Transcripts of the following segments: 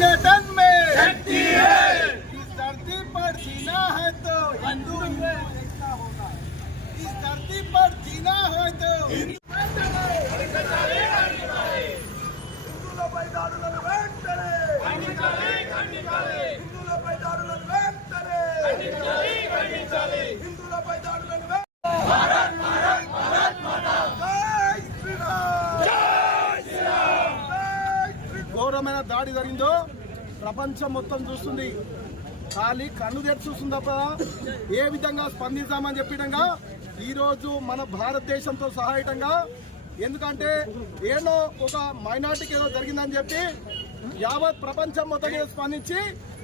संगठन में। शक्ति है। इस धरती पर जीना है तो हिंदू में एकता होना इस धरती पर जीना है तो हिंदू लोग ఘోరమైన దాడి జరిగిందో ప్రపంచం మొత్తం చూస్తుంది. ఖాళీ కన్ను తెరిచి చూస్తుంది తప్ప ఏ విధంగా స్పందిద్దామని చెప్పడంగా ఈరోజు మన భారతదేశంతో సహాయటంగా ఎందుకంటే ఏదో ఒక మైనార్టీకి ఏదో జరిగిందని చెప్పి యావత్ ప్రపంచం మొత్తం స్పందించి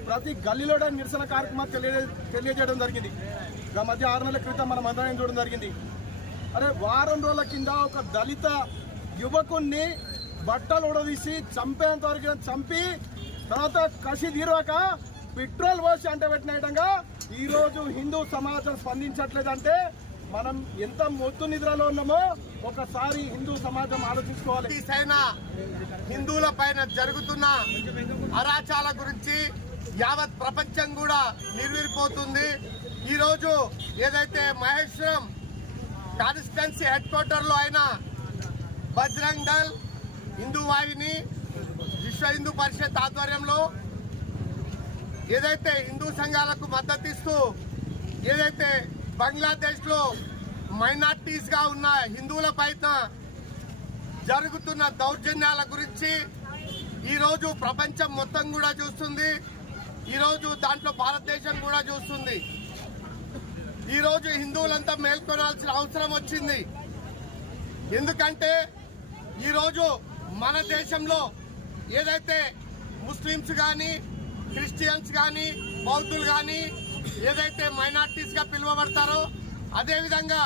ప్రతి గల్లీలో నిరసన కార్యక్రమం తెలియ తెలియజేయడం జరిగింది. ఆ మధ్య ఆరు నెలల క్రితం మనం అందరం చూడడం జరిగింది? అరే వారం రోజుల కింద ఒక దళిత యువకుణ్ణి బట్టలు ఉడదీసి చంపేంత వరకు చంపి తర్వాత కసి తీరక పెట్రోల్ పోసి అంటే పెట్టినట్టుగా ఈరోజు హిందూ సమాజం స్పందించట్లేదంటే మనం ఎంత మొత్తు నిద్రలో ఉన్నామో ఒకసారి హిందూ సమాజం ఆలోచించుకోవాలి. ఈ హిందువుల పైన జరుగుతున్న అరాచాల గురించి యావత్ ప్రపంచం కూడా నిర్వీరిపోతుంది. ఈరోజు ఏదైతే మహేశ్వరం కాన్స్టిట్యున్సీ హెడ్ క్వార్టర్లో అయిన బజరంగ్ దళ్ హిందూ వాహిని విశ్వ హిందూ పరిషత్ ఆధ్వర్యంలో ఏదైతే హిందూ సంఘాలకు మద్దతు ఇస్తూ ఏదైతే బంగ్లాదేశ్లో మైనార్టీస్గా ఉన్న హిందువుల పైన జరుగుతున్న దౌర్జన్యాల గురించి ఈరోజు ప్రపంచం మొత్తం కూడా చూస్తుంది. ఈరోజు దాంట్లో భారతదేశం కూడా చూస్తుంది. ఈరోజు హిందువులంతా మేల్కొనాల్సిన అవసరం వచ్చింది. ఎందుకంటే ఈరోజు మన దేశంలో ఏదైతే ముస్లిమ్స్ కానీ క్రిస్టియన్స్ కానీ బౌద్ధులు కానీ ఏదైతే మైనార్టీస్గా పిలువబడతారో అదేవిధంగా